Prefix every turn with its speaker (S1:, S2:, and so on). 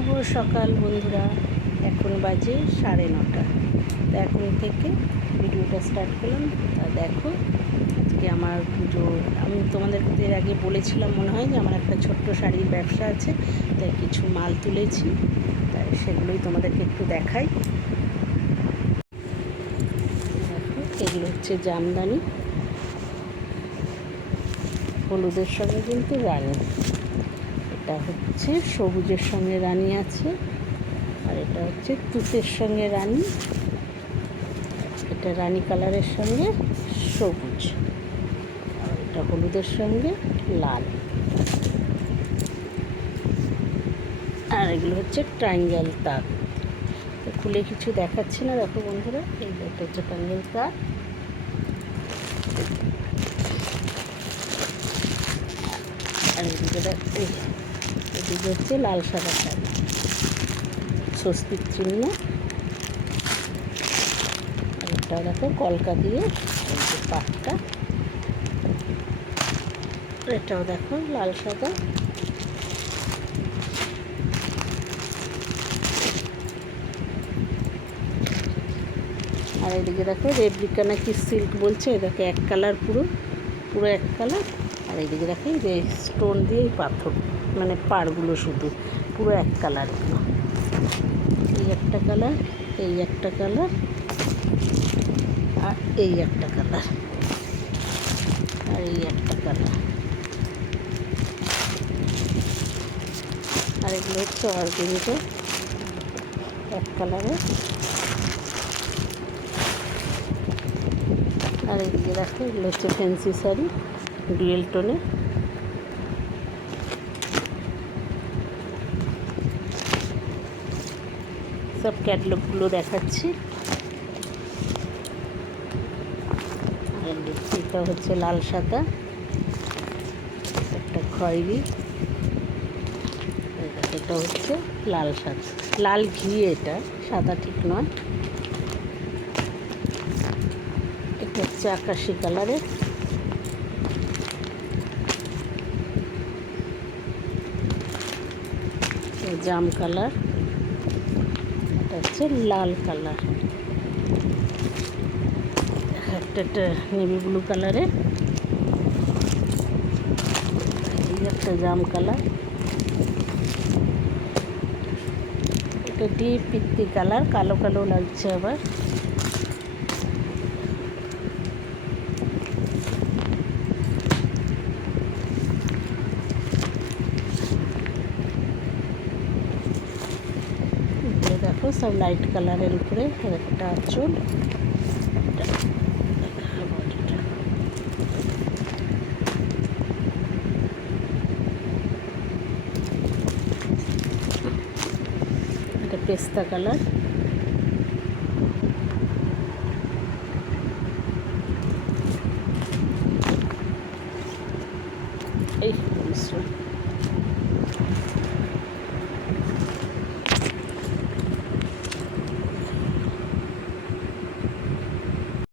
S1: শুভ সকাল বন্ধুরা। এখন বাজে সাড়ে নটা। তো এখন থেকে ভিডিওটা স্টার্ট করলাম। তা দেখো, আজকে আমার পুজো। আমি তোমাদের এর আগে বলেছিলাম মনে হয় যে আমার একটা ছোট্ট শাড়ির ব্যবসা আছে, তাই কিছু মাল তুলেছি। তাই সেগুলোই তোমাদেরকে একটু দেখাই। দেখো, এগুলো হচ্ছে জামদানি। হলুদের সঙ্গে কিন্তু রানী। এটা হচ্ছে সবুজের সঙ্গে রানী আছে, আর এটা হচ্ছে তুতের সঙ্গে রানী। এটা রানী কালারের সঙ্গে সবুজ, আর এটা হলুদের সঙ্গে লাল। আর এগুলো হচ্ছে ট্রাইঙ্গেল তাক খুলে কিছু দেখাচ্ছি না, দেখো বন্ধুরা, এই এটা হচ্ছে ট্রাইঙ্গেল তাক আর এদিকে দেখ- হচ্ছে লাল সাদা শাড়ি স্বস্তিক চিহ্ন। এটা দেখো, কলকা দিয়ে পাটটা। এটাও দেখো, লাল সাদা। আর এদিকে দেখো, রেপ্লিকা নাকি সিল্ক বলছে দেখো এক কালার পুরো পুরো এক কালার। আর এইদিকে দেখো এই যে স্টোন দিয়ে পাথর মানে পাড়গুলো শুধু, পুরো এক কালার এই একটা কালার এই একটা কালার আর এই একটা কালার আর এই একটা কালার আর এগুলো হচ্ছে অর্গেনিকে এক কালারের আর এইদিকে দেখো এগুলো হচ্ছে ফ্যান্সি শাড়ি। ডুয়েল টোনে। সব ক্যাটলগুলো দেখাচ্ছি। এটা হচ্ছে লাল সাদা। একটা খয়েরি। এটা হচ্ছে লাল সাদা। লাল ঘি এটা, সাদা ঠিক নয়। এটা হচ্ছে আকাশি কালারের। জাম কালার, এটা হচ্ছে লাল কালার। একটা একটা নেভি ব্লু কালারের। এই একটা জাম কালার। এটা ডিপ পিত্তি কালার, কালো কালো লাগছে আবার উপরে দেখো সব লাইট কালারের উপরে একটা আঁচল। এটা পেস্তা কালার এই মিশ্রণ